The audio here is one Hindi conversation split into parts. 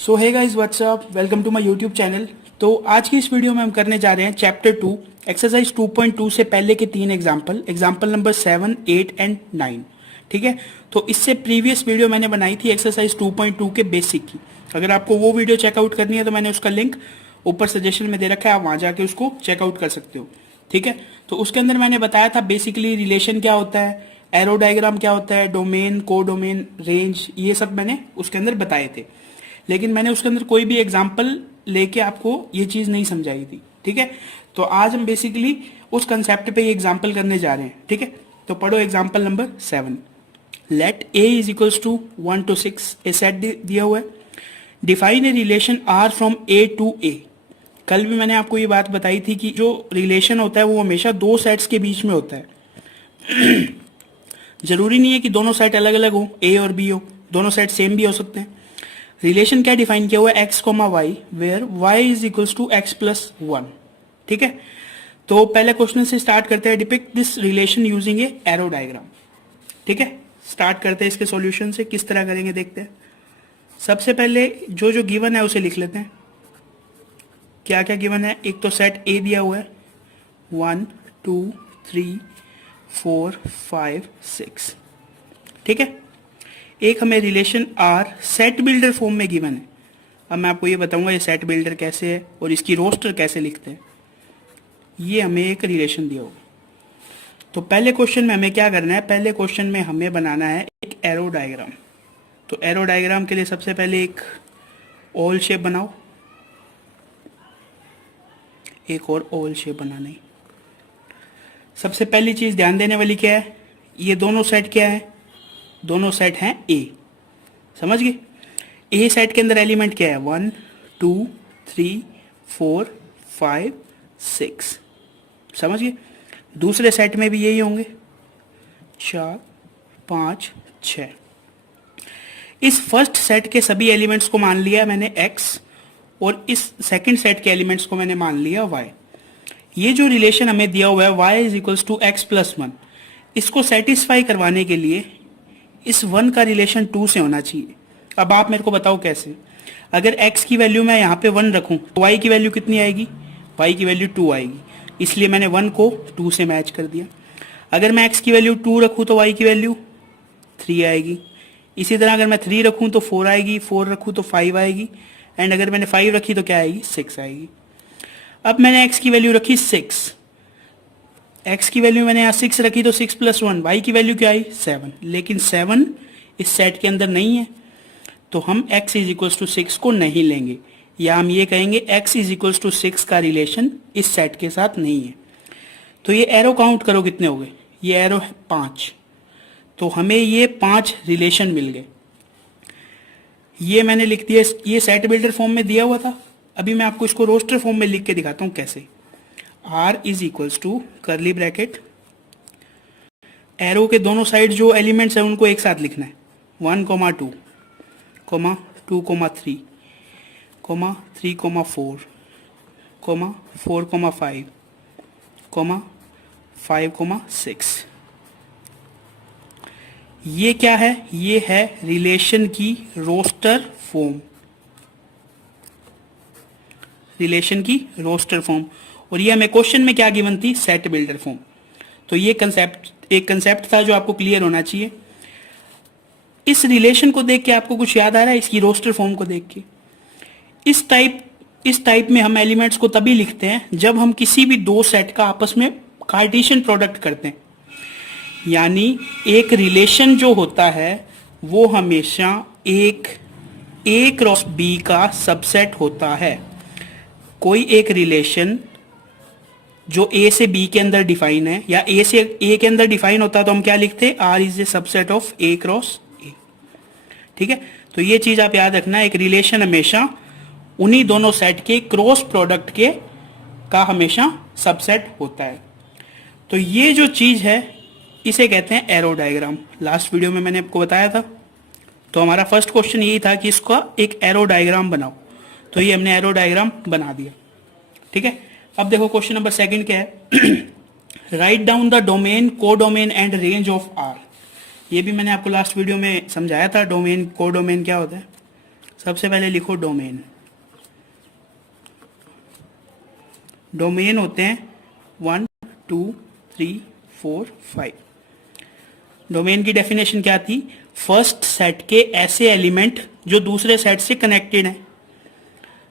So hey guys what's up, welcome to my YouTube channel. तो आज की इस वीडियो में हम करने जा रहे हैं चैप्टर 2 एक्सरसाइज 2.2 से पहले के 3 एग्जाम्पल नंबर 7, 8 एंड 9। ठीक है, तो इससे प्रीवियस वीडियो मैंने बनाई थी एक्सरसाइज 2.2 के बेसिक की। अगर आपको वो वीडियो चेकआउट करनी है तो मैंने उसका लिंक ऊपर सजेशन में दे रखा है, आप वहाँ जाके उसको चेकआउट कर सकते हो। ठीक है, तो उसके अंदर मैंने बताया था बेसिकली रिलेशन क्या होता है, एरो डायग्राम क्या होता है, डोमेन, को डोमेन, रेंज, ये सब मैंने उसके अंदर बताए थे। लेकिन मैंने उसके अंदर कोई भी एग्जाम्पल लेके आपको ये चीज नहीं समझाई थी। ठीक है, तो आज हम बेसिकली उस कंसेप्ट पे ये एग्जाम्पल करने जा रहे हैं। ठीक है, तो पढ़ो example number 7। Let A is equals to 1 to 6 A set दिया हुआ है। Define a relation R from A to A. कल भी मैंने आपको ये बात बताई थी कि जो रिलेशन होता है वो हमेशा दो सेट्स के बीच में होता है। जरूरी नहीं है कि दोनों सेट अलग अलग हो, ए और बी हो, दोनों सेट सेम भी हो सकते हैं। रिलेशन क्या डिफाइन किया हुआ है, x comma y, where y is equals to x plus 1। ठीक है, तो पहले क्वेश्चन से स्टार्ट करते हैं। Depict this relation using A arrow diagram. ठीक है, स्टार्ट करते हैं इसके सॉल्यूशन से। किस तरह करेंगे देखते हैं। सबसे पहले जो जो गिवन है उसे लिख लेते हैं। क्या क्या गिवन है, एक तो सेट ए दिया हुआ है 1 2 3 4 5 6। ठीक है, एक हमें relation R set builder form में गिवन है। अब मैं आपको ये बताऊंगा ये सेट बिल्डर कैसे है और इसकी रोस्टर कैसे लिखते हैं। ये हमें एक रिलेशन दिया होगा। तो पहले क्वेश्चन में हमें क्या करना है, पहले क्वेश्चन में हमें बनाना है एक एरो डायग्राम। तो एरो डायग्राम के लिए सबसे पहले एक ओवल शेप बनाओ, एक और ओवल शेप बनाना है। सबसे पहली चीज ध्यान देने वाली क्या है, ये दोनों सेट क्या है, दोनों सेट हैं ए। समझ गए, ए सेट के अंदर एलिमेंट क्या है, 1 2 3 4 5 6। समझ गए, दूसरे सेट में भी यही होंगे 4 5 6। इस फर्स्ट सेट के सभी एलिमेंट्स को मान लिया मैंने x और इस सेकंड सेट के एलिमेंट्स को मैंने मान लिया y। ये जो रिलेशन हमें दिया हुआ है y is equals to x plus 1, इसको सेटिस्फाई करवाने के लिए इस 1 का रिलेशन 2 से होना चाहिए। अब आप मेरे को बताओ कैसे। अगर x की वैल्यू मैं यहाँ पे 1 रखूं तो y की वैल्यू कितनी आएगी, y की वैल्यू 2 आएगी, इसलिए मैंने 1 को 2 से मैच कर दिया। अगर मैं x की वैल्यू 2 रखूं तो y की वैल्यू 3 आएगी। इसी तरह अगर मैं 3 रखूं तो 4 आएगी, 4 रखूं तो 5 आएगी, एंड अगर मैंने 5 रखी तो क्या आएगी, 6 आएगी। अब मैंने x की वैल्यू रखी 6, x की वैल्यू मैंने यहाँ 6 रखी तो 6 प्लस 1, y की वैल्यू क्या आई 7, लेकिन 7 इस सेट के अंदर नहीं है, तो हम x इज इक्वल्स टू 6 को नहीं लेंगे, या हम ये कहेंगे x इज इक्वल्स टू 6 का रिलेशन इस सेट के साथ नहीं है। तो ये एरो काउंट करो कितने हो गए, ये एरो है 5, तो हमें ये 5 रिलेशन मिल गए। ये मैंने लिख दिया, ये सेट बिल्डर फॉर्म में दिया हुआ था। अभी मैं आपको इसको रोस्टर फॉर्म में लिख के दिखाता हूँ कैसे। r is equals to curly bracket, arrow के दोनों साइड जो एलिमेंट्स हैं उनको एक साथ लिखना है, 1 2 2 3 3 4 4 5 5 6। ये क्या है, ये है रिलेशन की रोस्टर फॉर्म, रिलेशन की रोस्टर फॉर्म। और ये हमें क्वेश्चन में क्या गिवन थी, सेट बिल्डर फॉर्म। तो ये एक कंसेप्ट था जो आपको क्लियर होना चाहिए। इस रिलेशन को देख के आपको कुछ याद आ रहा है, इसकी रोस्टर फॉर्म को देख के। इस टाइप में हम एलिमेंट्स को तभी लिखते हैं जब हम किसी भी दो सेट का आपस में कार्टेशियन प्रोडक्ट करते हैं। यानी एक रिलेशन जो होता है वो हमेशा एक ए क्रॉस बी का सबसेट होता है। कोई एक रिलेशन जो ए से बी के अंदर डिफाइन है या ए से ए के अंदर डिफाइन होता है तो हम क्या लिखते हैं, R is a subset of A cross A. ठीक है, तो ये चीज आप याद रखना, एक रिलेशन हमेशा उन्हीं दोनों सेट के क्रॉस प्रोडक्ट के का हमेशा सबसेट होता है। तो ये जो चीज है इसे कहते हैं एरो डायग्राम। लास्ट वीडियो में मैंने आपको बताया था। तो हमारा फर्स्ट क्वेश्चन यही था कि इसका एक एरो डायग्राम बनाओ, तो ये हमने एरो डायग्राम बना दिया। ठीक है, अब देखो क्वेश्चन नंबर 2 क्या है। Write down the domain, codomain and range of R. ये भी मैंने आपको लास्ट वीडियो में समझाया था, डोमेन को डोमेन क्या होता है। सबसे पहले लिखो डोमेन। डोमेन होते हैं 1 2 3 4 5। डोमेन की डेफिनेशन क्या थी? फर्स्ट सेट के ऐसे एलिमेंट जो दूसरे सेट से कनेक्टेड हैं।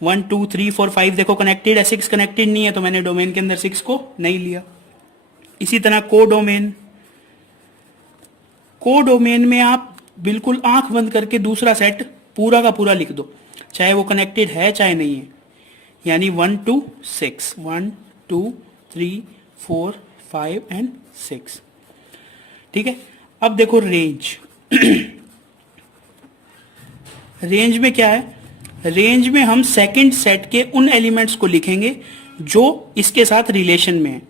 1 2 3 4 5 देखो कनेक्टेड है, 6 कनेक्टेड नहीं है, तो मैंने डोमेन के अंदर 6 को नहीं लिया। इसी तरह कोडोमेन। कोडोमेन में आप बिल्कुल आंख बंद करके दूसरा सेट पूरा का पूरा लिख दो, चाहे वो कनेक्टेड है चाहे नहीं है। यानी 1 2 6, 1 2 3 4 5 एंड 6। ठीक है। अब देखो रेंज। रेंज में क्या है? रेंज में हम सेकंड सेट के उन एलिमेंट्स को लिखेंगे जो इसके साथ रिलेशन में है।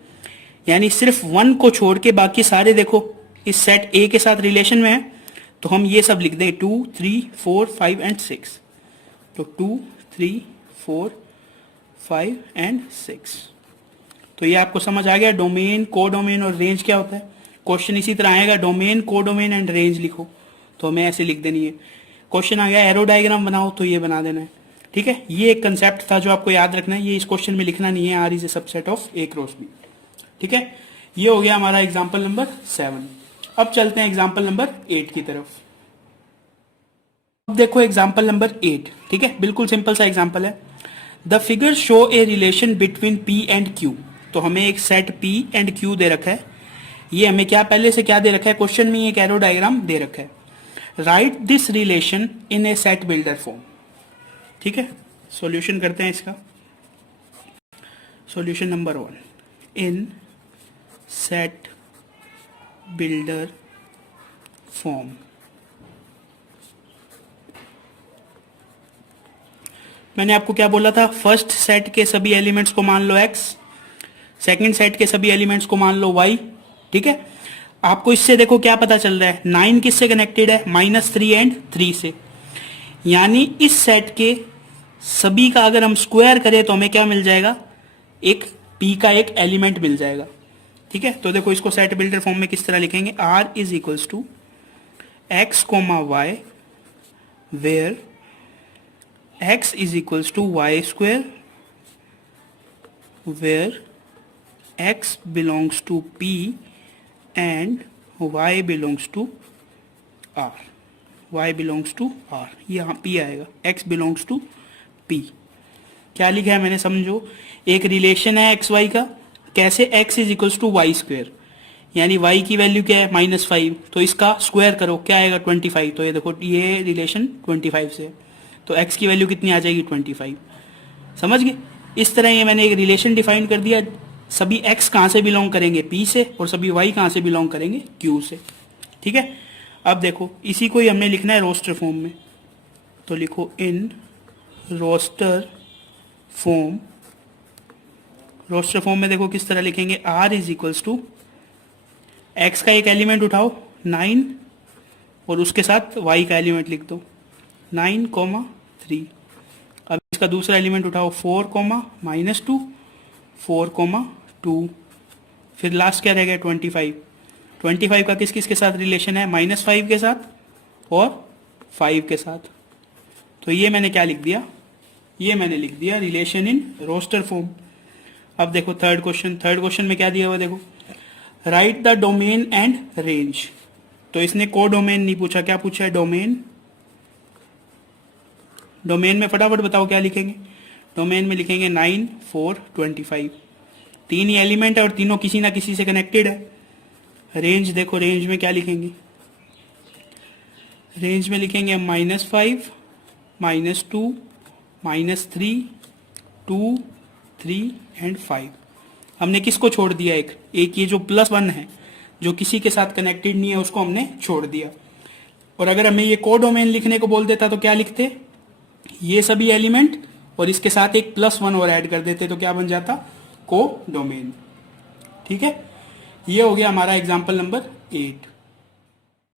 यानी सिर्फ 1 को छोड़ के बाकी सारे देखो इस सेट ए के साथ रिलेशन में है, तो हम ये सब लिख दें 2 3 4 5 एंड 6। तो 2 3 4 5 एंड 6। तो ये आपको समझ आ गया डोमेन, कोडोमेन और रेंज क्या होता है। क्वेश्चन इसी तरह आएगा, डोमेन कोडोमेन एंड रेंज लिखो, तो हमें ऐसे लिख देनी है। क्वेश्चन आ गया एरो डायग्राम बनाओ, तो ये बना देना है। ठीक है। ये एक कंसेप्ट था जो आपको याद रखना है, ये इस क्वेश्चन में लिखना नहीं है। R is a subset of A cross B. ठीक है। ये हो गया हमारा एग्जाम्पल नंबर 7। अब चलते हैं एग्जाम्पल नंबर 8 की तरफ। अब देखो एग्जाम्पल नंबर 8। ठीक है, बिल्कुल सिंपल सा एग्जाम्पल है। The figure show a relation between P and Q. तो हमें एक सेट पी एंड क्यू दे रखा है। ये हमें क्या पहले से क्या दे रखा है? क्वेश्चन में एक एरो डायग्राम दे रखा है। Right this relation in A set builder form. ठीक है, सॉल्यूशन करते हैं इसका। सॉल्यूशन नंबर 1, इन सेट बिल्डर फॉर्म। मैंने आपको क्या बोला था? फर्स्ट सेट के सभी एलिमेंट्स को मान लो x, सेकंड सेट के सभी एलिमेंट्स को मान लो y। ठीक है। आपको इससे देखो क्या पता चल रहा है, 9 किससे कनेक्टेड है? -3 एंड 3 से। यानी इस सेट के सभी का अगर हम स्क्वायर करें तो हमें क्या मिल जाएगा? एक p का एक एलिमेंट मिल जाएगा। ठीक है। तो देखो इसको सेट बिल्डर फॉर्म में किस तरह लिखेंगे? R is equals to x, y, where x is equals to y square, where x belongs to p and y belongs to r। y belongs to r, यहाँ p आएगा, x बिलोंग्स टू p। क्या लिखा है मैंने? समझो, एक रिलेशन है एक्स वाई का। कैसे? x is equals to y square, यानी y की वैल्यू क्या है? -5, तो इसका स्क्वायर करो, क्या आएगा? 25। तो ये देखो ये रिलेशन 25 से है, तो x की वैल्यू कितनी आ जाएगी? 25। समझ गए? इस तरह ये मैंने एक रिलेशन डिफाइन कर दिया। सभी x कहाँ से बिलोंग करेंगे? p से, और सभी y कहाँ से बिलोंग करेंगे? q से। ठीक है। अब देखो इसी को ही हमने लिखना है रोस्टर फॉर्म में, तो लिखो in roster form. Roster form में देखो किस तरह लिखेंगे? r is equals to x का एक एलिमेंट उठाओ 9, और उसके साथ y का एलिमेंट लिख दो 9, 3। अब इसका दूसरा एलिमेंट उठाओ 4, -2, 4, 2। फिर लास्ट क्या रह गया? 25। 25 का किस किस के साथ रिलेशन है? -5 के साथ और 5 के साथ। तो ये मैंने क्या लिख दिया? ये मैंने लिख दिया रिलेशन इन रोस्टर फॉर्म। अब देखो थर्ड क्वेश्चन। थर्ड क्वेश्चन में क्या दिया हुआ? देखो, right the domain and range. तो इसने को डोमेन नहीं पूछा, क्या पूछा है? डोमेन। डोमेन में फटाफट बताओ क्या लिखेंगे? डोमेन में लिखेंगे 9, 4, 25। 3 ही एलिमेंट है और तीनों किसी ना किसी से कनेक्टेड है। रेंज देखो, रेंज में क्या लिखेंगे? रेंज में लिखेंगे -5, -2, -3, 2, 3 एंड 5। हमने किसको छोड़ दिया? एक ये जो +1 है, जो किसी के साथ कनेक्टेड नहीं है, उसको हमने छोड़ दिया। और अगर हमें ये को डोमेन लिखने को बोल देता तो क्या लिखते? ये सभी एलिमेंट और इसके साथ एक +1 और ऐड कर देते, तो क्या बन जाता? को डोमेन। ठीक है। ये हो गया हमारा एग्जाम्पल नंबर 8।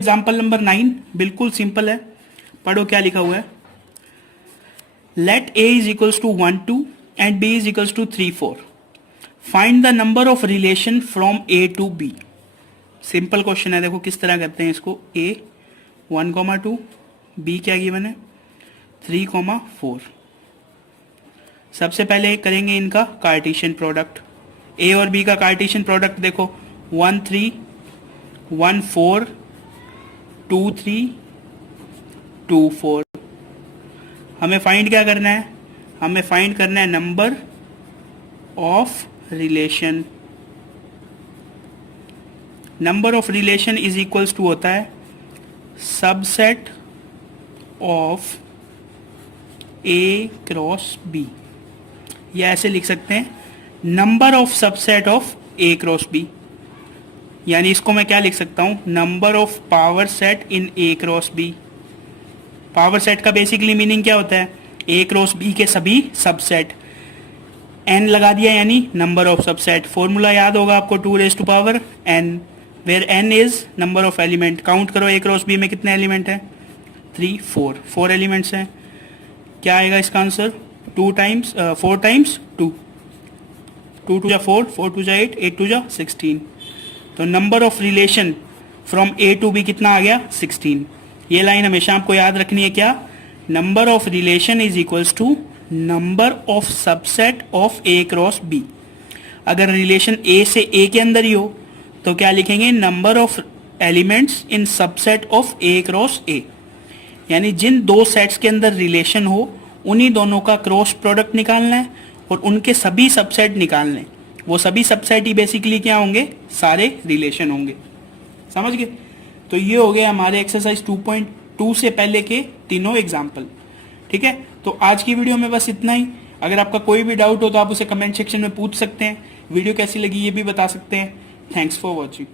एग्जाम्पल नंबर 9 बिल्कुल सिंपल है। पढ़ो क्या लिखा हुआ है। Let a is equals to 1 2 and b is equals to 3 4। Find the number of relation from a to b। Simple question है। देखो किस तरह करते हैं इसको। a 1, 2, b क्या गिवन है? 3,4। सबसे पहले करेंगे इनका कार्टेशियन प्रोडक्ट। ए और बी का कार्टेशियन प्रोडक्ट देखो, 1 3 1 4 2 3 2 4। हमें फाइंड क्या करना है? हमें फाइंड करना है number of relation. Number of relation is equals to होता है subset of A cross B, या ऐसे लिख सकते हैं number of subset of A cross B. यानी इसको मैं क्या लिख सकता हूं? Number of power set in A cross B. Power set का बेसिकली मीनिंग क्या होता है? ए क्रॉस बी के सभी सबसेट। एन लगा दिया यानी नंबर ऑफ सबसेट। फॉर्मूला याद होगा आपको, 2 n, where n is number of element. Count करो ए क्रॉस बी में कितने एलिमेंट हैं? 3 4 एलिमेंट्स हैं। क्या आएगा इसका आंसर? 4 टाइम्स 2, 2 2 4, 4 2 8, 8 2 16। तो number of relation from A to B कितना आ गया? 16। ये लाइन हमेशा आपको याद रखनी है, क्या? Number of relation is equals to number of subset of A cross B. अगर रिलेशन ए से ए के अंदर ही हो तो क्या लिखेंगे? Number of elements in subset of A cross A. यानी जिन दो सेट्स के अंदर रिलेशन हो उन्हीं दोनों का क्रॉस प्रोडक्ट निकालना है और उनके सभी सबसेट निकालने हैं। वो सभी सबसेट ही बेसिकली क्या होंगे? सारे रिलेशन होंगे। समझ गए? तो ये हो गए हमारे एक्सरसाइज 2.2 से पहले के तीनों एग्जाम्पल। ठीक है, तो आज की वीडियो में बस इतना ही। अगर आपका कोई भी डाउट हो तो आप उसे कमेंट सेक्शन में पूछ सकते हैं। वीडियो कैसी लगी ये भी बता सकते हैं। Thanks for watching.